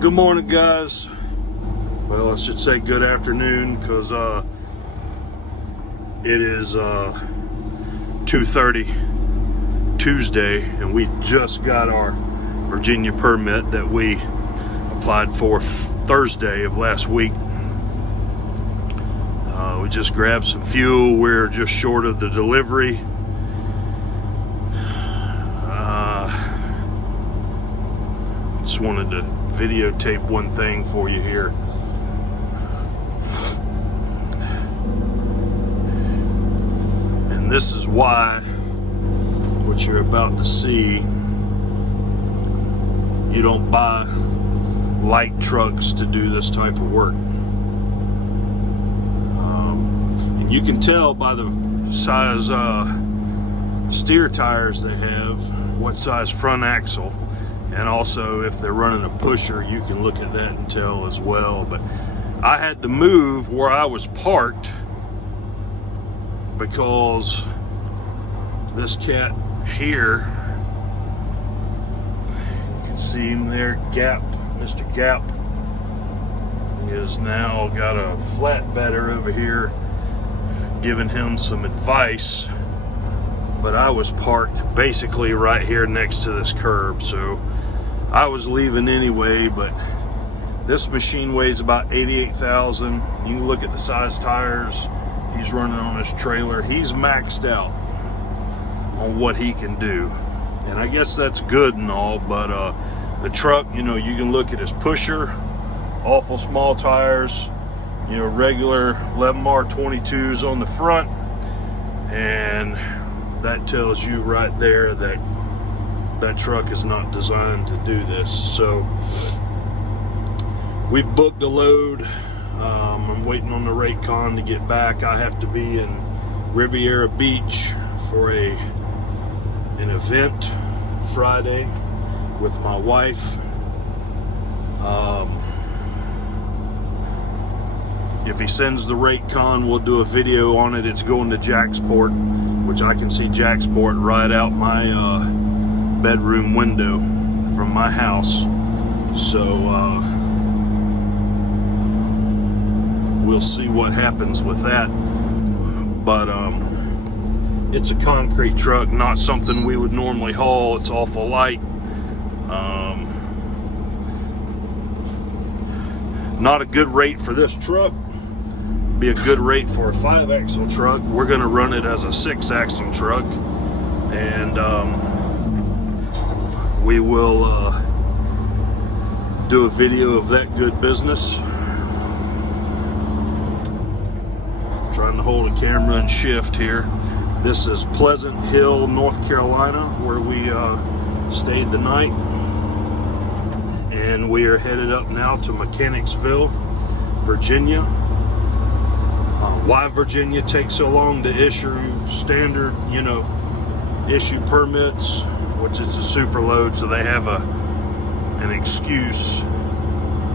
Good morning, guys. Well, I should say good afternoon, because it is 2:30 Tuesday, and we just got our Virginia permit that we applied for Thursday of last week. We just grabbed some fuel. We're just short of the delivery. Just wanted to videotape one thing for you here. And this is why what you're about to see, you don't buy light trucks to do this type of work. And you can tell by the size steer tires they have what size front axle. And also, if they're running a pusher, you can look at that and tell as well. But I had to move where I was parked because this cat here, you can see him there, Gap, Mr. Gap, he has now got a flatbedder over here giving him some advice. But I was parked basically right here next to this curb, so I was leaving anyway. But this machine weighs about 88,000. You can look at the size tires he's running on his trailer. He's maxed out on what he can do, and I guess that's good and all, but the truck, you know, you can look at his pusher, awful small tires, you know, regular 11R22s on the front, and that tells you right there that that truck is not designed to do this. So we've booked a load. I'm waiting on the rate con to get back. I have to be in Riviera Beach for an event Friday with my wife. If he sends the rate con, we'll do a video on it. It's going to Jacksport, which I can see Jacksport right out my bedroom window from my house. So we'll see what happens with that. But it's a concrete truck, not something we would normally haul. It's awful light. Not a good rate for this truck. Be a good rate for a 5-axle truck. We're going to run it as a 6-axle truck, and we will do a video of that good business. Trying to hold a camera and shift here. This is Pleasant Hill, North Carolina, where we stayed the night, and we are headed up now to Mechanicsville, Virginia. Why Virginia takes so long to issue standard, you know, issue permits, which is a super load, so they have an excuse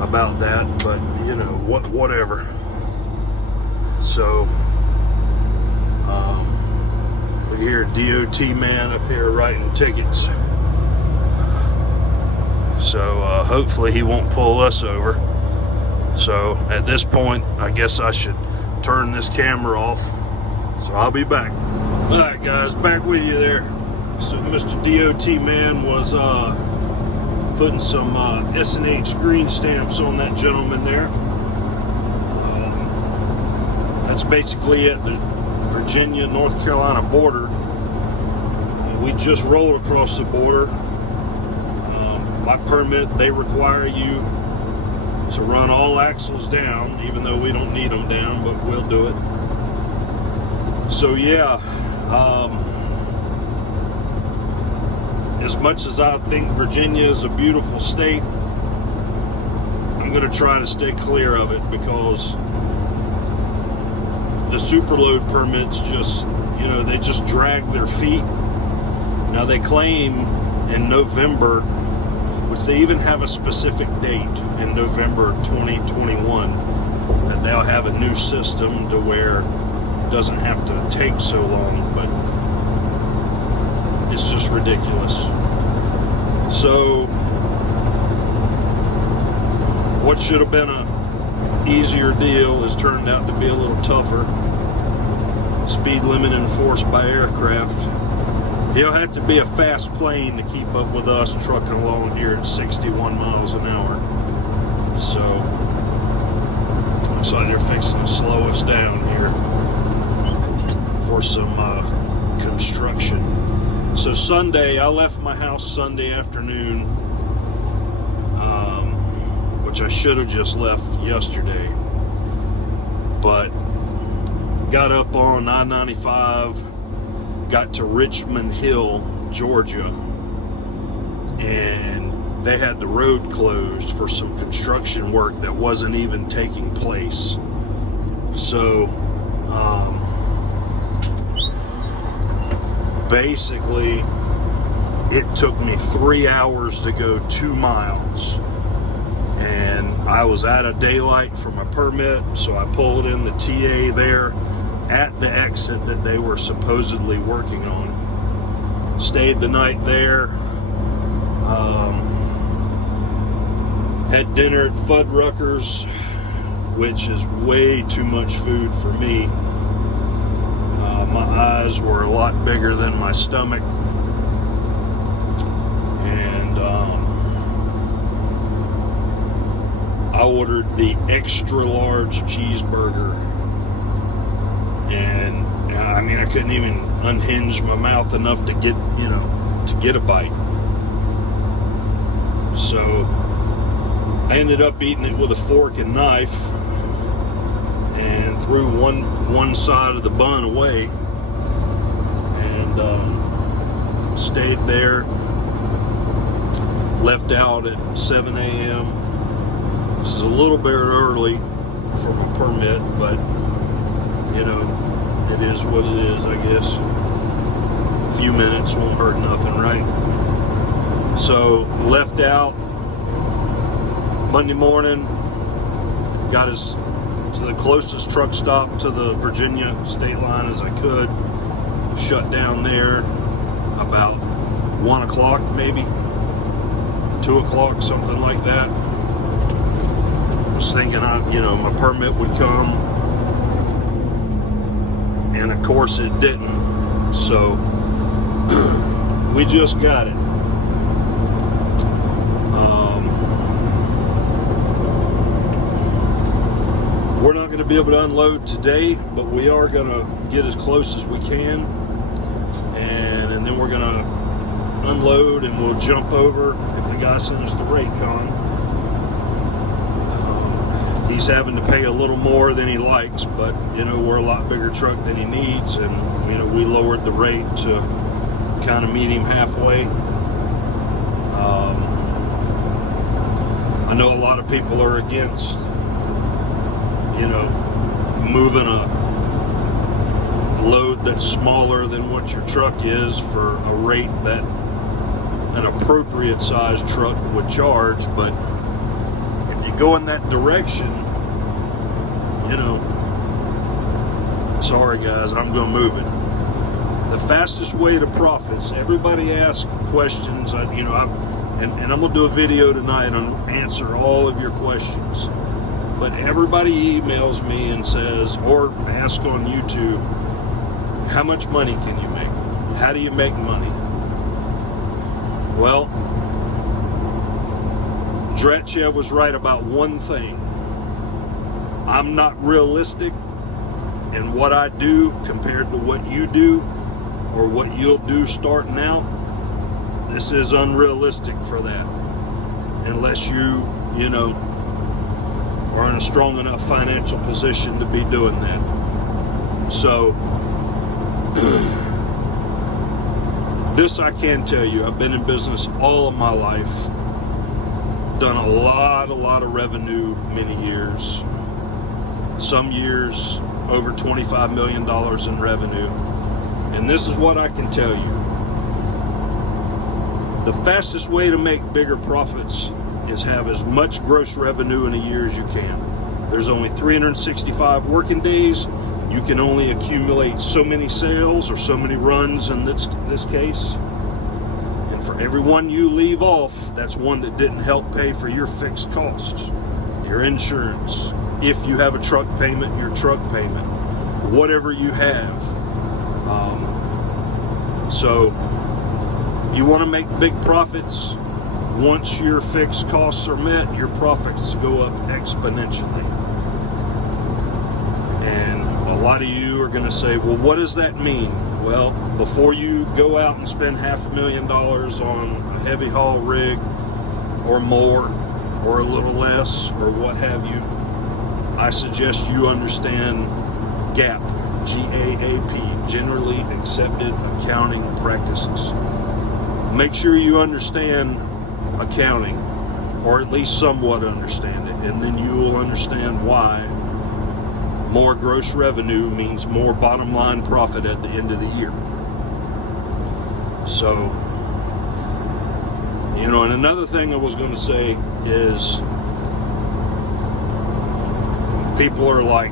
about that, but you know, whatever. So we hear a DOT man up here writing tickets, so hopefully he won't pull us over. So at this point, I guess I should turn this camera off, so I'll be back. All right, guys, back with you there. So Mr. DOT man was putting some S&H green stamps on that gentleman there. That's basically at the Virginia, North Carolina border. We just rolled across the border. My permit, they require you to run all axles down, even though we don't need them down, but we'll do it. So yeah, as much as I think Virginia is a beautiful state, I'm going to try to stay clear of it, because the superload permits just, you know, they just drag their feet. Now they claim in November, which they even have a specific date in November 2021, that they'll have a new system to where it doesn't have to take so long, but it's just ridiculous. So what should have been a easier deal has turned out to be a little tougher. Speed limit enforced by aircraft. He'll have to be a fast plane to keep up with us trucking along here at 61 miles an hour. So, looks like they're fixing to slow us down here for some construction. So Sunday, I left my house Sunday afternoon, which I should have just left yesterday, but got up on I-95, got to Richmond Hill, Georgia, and they had the road closed for some construction work that wasn't even taking place. So basically it took me 3 hours to go 2 miles, and I was out of daylight for my permit, so I pulled in the TA there at the exit that they were supposedly working on. Stayed the night there. Had dinner at Fuddruckers, which is way too much food for me. My eyes were a lot bigger than my stomach. And I ordered the extra large cheeseburger. And I mean, I couldn't even unhinge my mouth enough to get, to get a bite. So I ended up eating it with a fork and knife and threw one side of the bun away, and stayed there. Left out at 7 a.m. This is a little bit early for my permit, but it is what it is, I guess. A few minutes won't hurt nothing, right? So left out Monday morning, got us to the closest truck stop to the Virginia state line as I could. Shut down there about 1 o'clock, maybe 2 o'clock, something like that. Was thinking my permit would come, and of course it didn't. So we just got it. We're not going to be able to unload today, but we are going to get as close as we can, and then we're going to unload, and we'll jump over if the guy sends us the rate con. He's having to pay a little more than he likes, but we're a lot bigger truck than he needs, and we lowered the rate to kind of meet him halfway. I know a lot of people are against moving a load that's smaller than what your truck is for a rate that an appropriate sized truck would charge, but if you go in that direction, sorry guys, I'm gonna move it. The fastest way to profits, everybody asks questions, and I'm gonna do a video tonight on answer all of your questions. But everybody emails me and says, or ask on YouTube, how much money can you make? How do you make money? Well, Dretchev was right about one thing. I'm not realistic in what I do compared to what you do or what you'll do starting out. This is unrealistic for that, unless you are in a strong enough financial position to be doing that. So this I can tell you, I've been in business all of my life, done a lot of revenue many years, some years over $25 million in revenue, and this is what I can tell you. The fastest way to make bigger profits is have as much gross revenue in a year as you can. There's only 365 working days. You can only accumulate so many sales or so many runs in this case. And for every one you leave off, that's one that didn't help pay for your fixed costs. your insurance, if you have a truck payment, your truck payment, whatever you have. So you want to make big profits. Once your fixed costs are met, your profits go up exponentially. And a lot of you are going to say, well, what does that mean? Well, before you go out and spend $500,000 on a heavy haul rig or more or a little less or what have you, I suggest you understand GAAP, GAAP, Generally Accepted Accounting Practices. Make sure you understand accounting, or at least somewhat understand it, and then you will understand why more gross revenue means more bottom line profit at the end of the year. So, you know, and another thing I was going to say is people are like,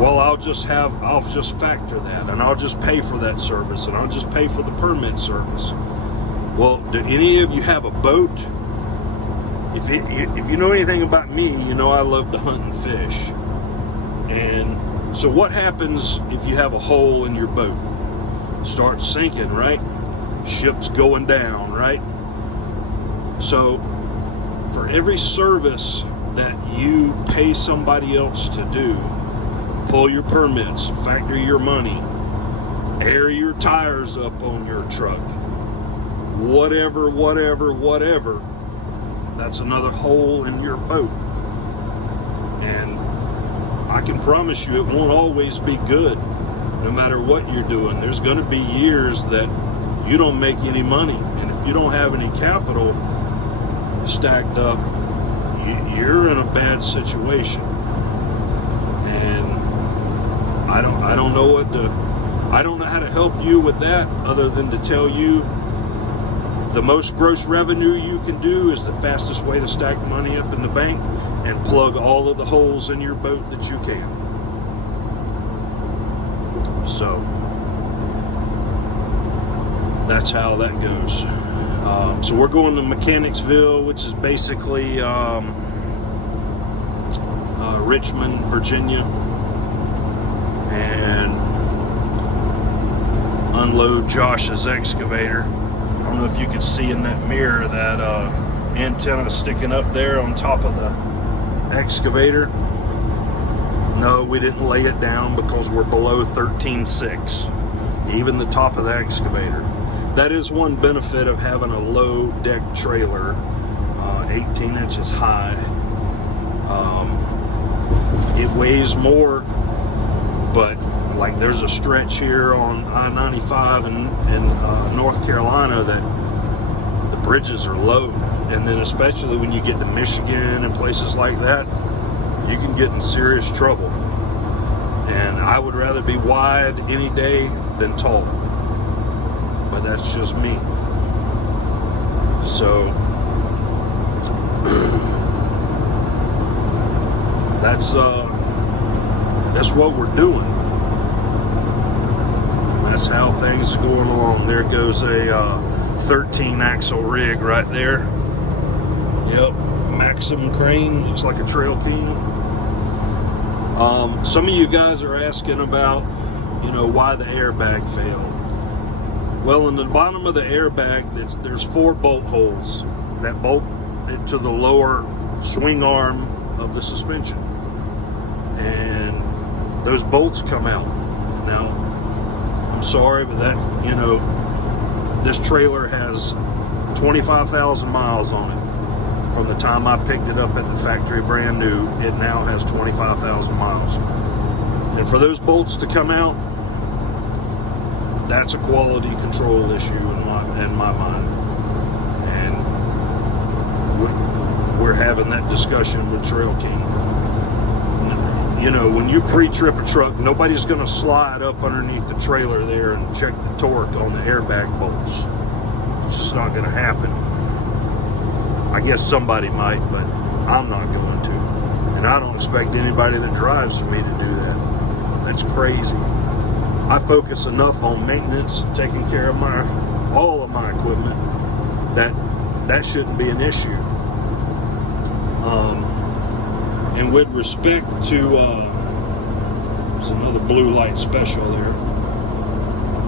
well, I'll just factor that, and I'll just pay for that service, and I'll just pay for the permit service. Well, do any of you have a boat? If you know anything about me, you know I love to hunt and fish. And so what happens if you have a hole in your boat? Starts sinking, right? Ship's going down, right? So for every service that you pay somebody else to do, pull your permits, factor your money, air your tires up on your truck, whatever, that's another hole in your boat. And I can promise you it won't always be good, no matter what you're doing. There's going to be years that you don't make any money, and if you don't have any capital stacked up, you're in a bad situation. And I don't know how to help you with that, other than to tell you the most gross revenue you can do is the fastest way to stack money up in the bank and plug all of the holes in your boat that you can. So that's how that goes. So we're going to Mechanicsville, which is basically Richmond, Virginia, and unload Josh's excavator. I don't know if you can see in that mirror that antenna sticking up there on top of the excavator. No, we didn't lay it down because we're below 13.6, even the top of the excavator. That is one benefit of having a low deck trailer, 18 inches high. It weighs more, but like there's a stretch here on I-95 in North Carolina that the bridges are low, and then especially when you get to Michigan and places like that, you can get in serious trouble. And I would rather be wide any day than tall, but that's just me. So that's what we're doing. That's how things are going along. There goes a 13 axle rig right there. Yep, Maxim crane, looks like a Trail King. Some of you guys are asking about, you know, why the airbag failed. Well, in the bottom of the airbag, there's 4 bolt holes that bolt into the lower swing arm of the suspension, and those bolts come out. Now, I'm sorry, but that, you know, this trailer has 25,000 miles on it. From the time I picked it up at the factory brand new, it now has 25,000 miles. And for those bolts to come out, that's a quality control issue in my mind. And we're having that discussion with Trail King. You know, when you pre-trip a truck, nobody's going to slide up underneath the trailer there and check the torque on the airbag bolts. It's just not going to happen. I guess somebody might, but I'm not going to. And I don't expect anybody that drives me to do that. That's crazy. I focus enough on maintenance, taking care of all of my equipment, that shouldn't be an issue. And with respect to, there's another blue light special there.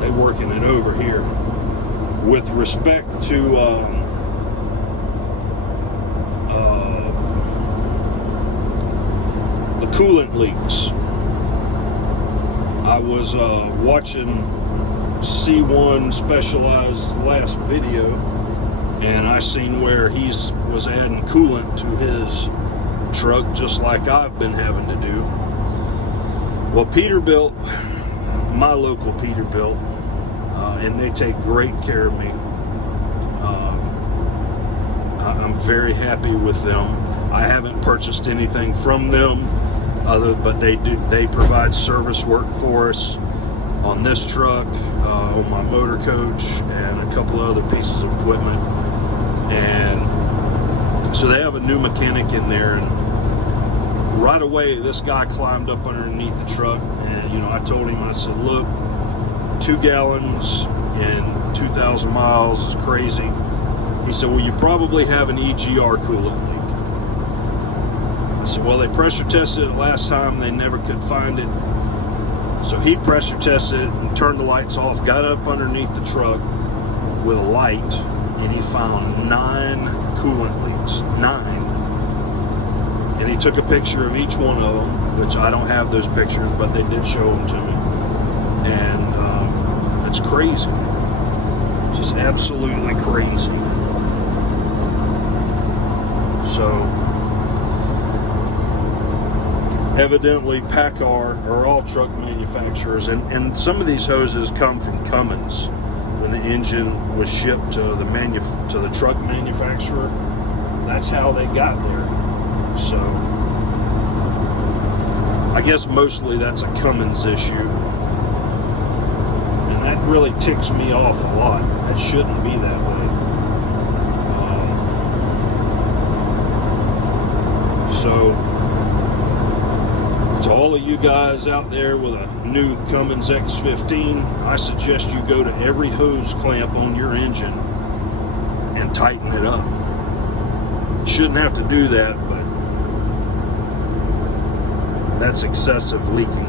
They're working it over here. With respect to the coolant leaks, I was watching C1 Specialized last video, and I seen where he was adding coolant to his truck, just like I've been having to do. Well, Peterbilt, my local Peterbilt, and they take great care of me. I'm very happy with them. I haven't purchased anything from them, but they provide service work for us on this truck, on my motor coach, and a couple of other pieces of equipment. And so they have a new mechanic in there, and right away this guy climbed up underneath the truck, and I told him, I said, look, 2 gallons in 2,000 miles is crazy. He said, well, you probably have an EGR coolant leak. I said, well, they pressure tested it last time, they never could find it. So he pressure tested it and turned the lights off, got up underneath the truck with a light, and he found 9 coolant leaks. 9. And he took a picture of each one of them, which I don't have those pictures, but they did show them to me. And it's crazy. Just absolutely crazy. So, evidently PACCAR are all truck manufacturers, and some of these hoses come from Cummins. When the engine was shipped to the truck manufacturer, that's how they got there. So, I guess mostly that's a Cummins issue. And that really ticks me off a lot. It shouldn't be that way. So, to all of you guys out there with a new Cummins X15, I suggest you go to every hose clamp on your engine and tighten it up. You shouldn't have to do that, but that's excessive leaking.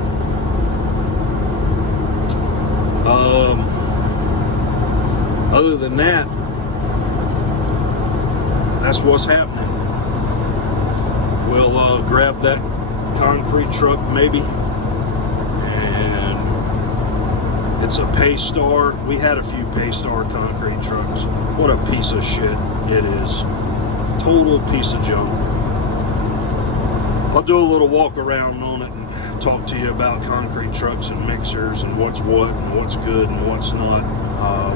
Other than that, that's what's happening. We'll grab that concrete truck maybe, and it's a Paystar. We had a few Paystar concrete trucks. What a piece of shit it is. Total piece of junk. I'll do a little walk around on it and talk to you about concrete trucks and mixers and what's what and what's good and what's not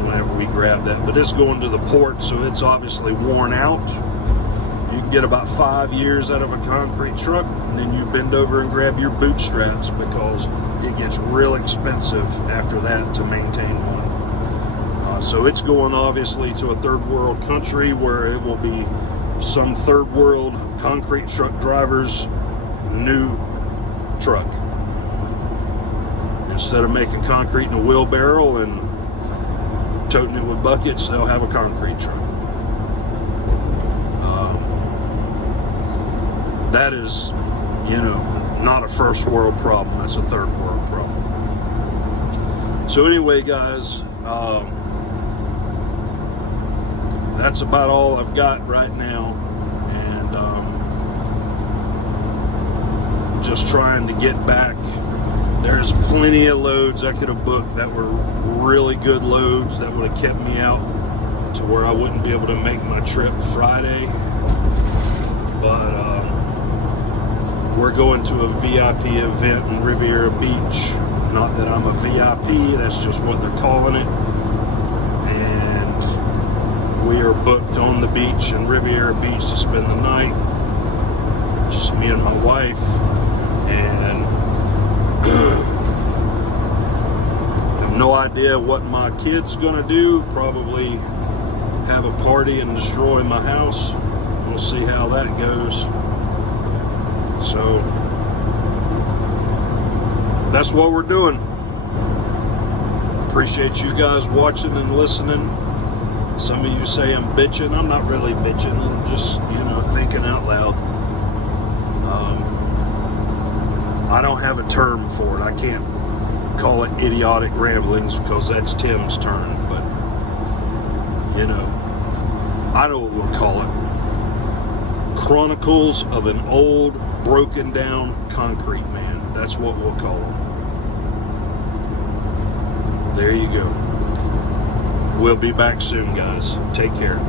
whenever we grab that. But it's going to the port, so it's obviously worn out. You can get about 5 years out of a concrete truck, and then you bend over and grab your bootstraps, because it gets real expensive after that to maintain one. So it's going obviously to a third world country where it will be some third world concrete truck driver's new truck. Instead of making concrete in a wheelbarrow and toting it with buckets, they'll have a concrete truck. That is, not a first world problem. That's a third world problem. So anyway, guys, that's about all I've got right now. And just trying to get back. There's plenty of loads I could have booked that were really good loads that would have kept me out to where I wouldn't be able to make my trip Friday. But we're going to a VIP event in Riviera Beach. Not that I'm a VIP, that's just what they're calling it. And we are booked on the beach in Riviera Beach to spend the night. It's just me and my wife. And I have no idea what my kid's gonna do. Probably have a party and destroy my house. We'll see how that goes. So that's what we're doing. Appreciate you guys watching and listening. Some of you say I'm bitching. I'm not really bitching. I'm just, thinking out loud. have a term for it. I can't call it idiotic ramblings because that's Tim's turn, but you know, I know what we'll call it. Chronicles of an Old, Broken Down Concrete Man. That's what we'll call him. There you go. We'll be back soon, guys. Take care.